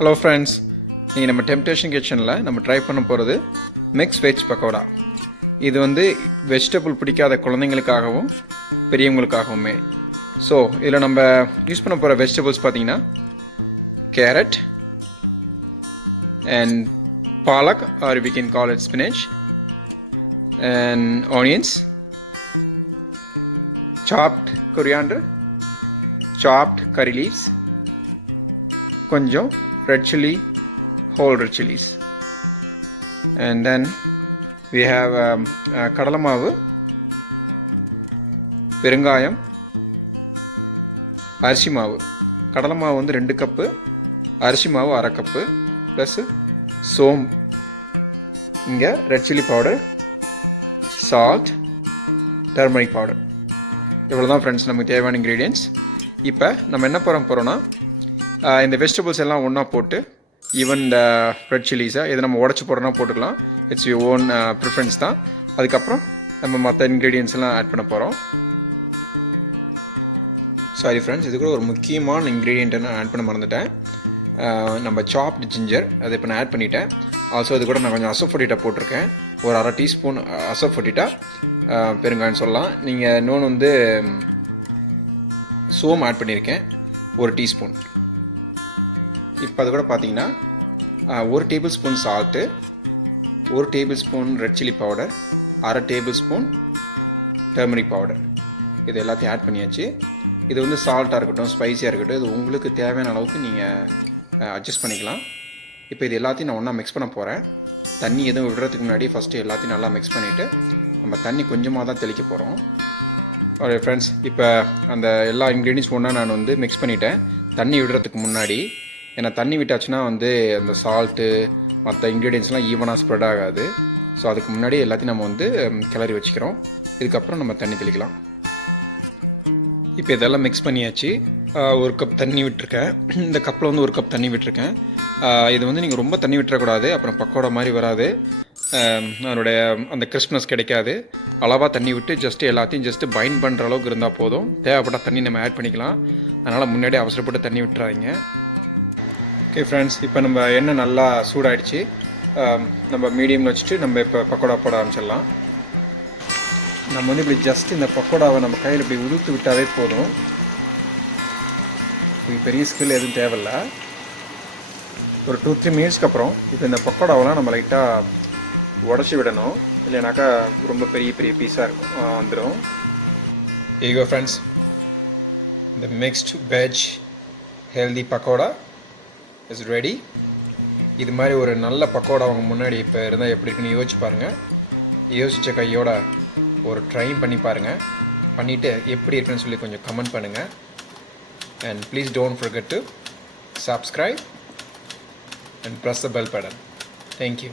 Hello friends, நீங்கள் நம்ம temptation கிச்சனில் நம்ம ட்ரை பண்ண போகிறது மிக்ஸ் வெஜ் பக்கோடா. இது வந்து வெஜிடபிள் பிடிக்காத குழந்தைங்களுக்காகவும் பெரியவங்களுக்காகவுமே. ஸோ இதில் நம்ம யூஸ் பண்ண போகிற வெஜிடபிள்ஸ் பார்த்தீங்கன்னா carrot and palak, or we can call it spinach, and onions, chopped coriander, chopped curry leaves, கொஞ்சம் red chili, whole red chilies, and then we have கடலை மாவு, பெருங்காயம், அரிசி மாவு. கடலை மாவு வந்து 2 கப்பு, அரிசி மாவு 1/2 கப்பு, ப்ளஸ் சோம்பு, இங்கே red chilli powder, salt, turmeric powder. இவ்வளோ தான் ஃப்ரெண்ட்ஸ் நமக்கு தேவையான இன்க்ரீடியன்ட்ஸ். இப்போ நம்ம என்ன போகிறோம்னா இந்த வெஜிடபிள்ஸ் எல்லாம் ஒன்றா போட்டு, ஈவன் இந்த ரெட் சில்லிஸை இதை நம்ம உடச்சி போடுறோன்னா போட்டுக்கலாம். இட்ஸ் யூ ஓன் ப்ரிஃபரன்ஸ் தான். அதுக்கப்புறம் நம்ம மற்ற இன்க்ரீடியன்ஸ் எல்லாம் ஆட் பண்ண போகிறோம். சாரி ஃப்ரெண்ட்ஸ், இது கூட ஒரு முக்கியமான இன்க்ரீடியண்ட்டை நான் ஆட் பண்ண மறந்துட்டேன். நம்ம சாப்டு ஜிஞ்சர், அதை இப்போ நான் ஆட் பண்ணிட்டேன். ஆல்சோ இது கூட நான் கொஞ்சம் அசஃபோடிட்டா போட்டிருக்கேன், ஒரு 1/2 டீஸ்பூன் அசஃபோடிட்டா, பெருங்காயம்னு சொல்லலாம். நீங்கள் இன்னொன்று வந்து சோம் ஆட் பண்ணியிருக்கேன், 1 டீஸ்பூன். இப்போ அது கூட பார்த்தீங்கன்னா 1 table spoon salt, 1 table spoon red chilli powder, 1/2 table spoon turmeric powder, இது எல்லாத்தையும் ஆட் பண்ணியாச்சு. இது வந்து சால்ட்டாக இருக்கட்டும், ஸ்பைஸியாக இருக்கட்டும், இது உங்களுக்கு தேவையான அளவுக்கு நீங்கள் அட்ஜஸ்ட் பண்ணிக்கலாம். இப்போ இது எல்லாத்தையும் நான் ஒன்றா மிக்ஸ் பண்ண போகிறேன். தண்ணி எதுவும் விடுறதுக்கு முன்னாடி ஃபஸ்ட்டு எல்லாத்தையும் நல்லா மிக்ஸ் பண்ணிவிட்டு நம்ம தண்ணி கொஞ்சமாக தான் தெளிக்க போகிறோம். ஓகே ஃப்ரெண்ட்ஸ், இப்போ அந்த எல்லா இன்க்ரீடியன்ஸ் ஒன்றா நான் வந்து மிக்ஸ் பண்ணிவிட்டேன் தண்ணி விடுறதுக்கு முன்னாடி. ஏன்னா தண்ணி விட்டாச்சுன்னா வந்து அந்த சால்ட்டு மற்ற இன்க்ரீடியன்ஸ்லாம் ஈவனாக ஸ்ப்ரெட் ஆகாது. ஸோ அதுக்கு முன்னாடி எல்லாத்தையும் நம்ம வந்து கிளறி வச்சுக்கிறோம். இதுக்கப்புறம் நம்ம தண்ணி தெளிக்கலாம். இப்போ இதெல்லாம் மிக்ஸ் பண்ணியாச்சு. 1 கப் தண்ணி விட்டுருக்கேன். இந்த கப்பில் வந்து 1 கப் தண்ணி விட்டுருக்கேன். இது வந்து நீங்கள் ரொம்ப தண்ணி விட்டுறக்கூடாது, அப்புறம் பக்கோடா மாதிரி வராது, அதனுடைய அந்த கிறிஸ்ப்னஸ் கிடைக்காது. அளவாக தண்ணி விட்டு ஜஸ்ட்டு எல்லாத்தையும் ஜஸ்ட்டு பைண்ட் பண்ணுற அளவுக்கு இருந்தால் போதும். தேவைப்பட்ட தண்ணி நம்ம ஆட் பண்ணிக்கலாம். அதனால் முன்னாடி அவசரப்பட்டு தண்ணி விட்டுறாதீங்க. ஓகே ஃப்ரெண்ட்ஸ், இப்போ நம்ம எண்ணெய் நல்லா சூடாகிடுச்சு. நம்ம மீடியமில் வச்சுட்டு நம்ம இப்போ பக்கோடா போட ஆரம்பிச்சிடலாம். நம்ம வந்து இப்படி ஜஸ்ட் இந்த பக்கோடாவை நம்ம கையில் இப்படி உதுத்து விட்டாவே போதும். இது பெரிய ஸ்கில் எதுவும் தேவையில்லை. ஒரு 2-3 மினிட்ஸ்க்கு அப்புறம் இப்போ இந்த பக்கோடாவெலாம் நம்ம லைட்டாக உடச்சி விடணும், இல்லைனாக்கா ரொம்ப பெரிய பெரிய பீஸாக இருக்கும் வந்துடும். ஈகோ ஃப்ரெண்ட்ஸ், இந்த mixed veg healthy pakoda is ready. இது மாதிரி ஒரு நல்ல பக்கோடா அவங்க முன்னாடி இப்போ இருந்தால் எப்படி இருக்குன்னு யோசிச்சு பாருங்கள். யோசித்த கையோட ஒரு ட்ரை பண்ணி பாருங்கள். பண்ணிவிட்டு எப்படி இருக்குன்னு சொல்லி கொஞ்சம் கமெண்ட் பண்ணுங்கள். And please don't forget to subscribe and press the bell button. Thank you.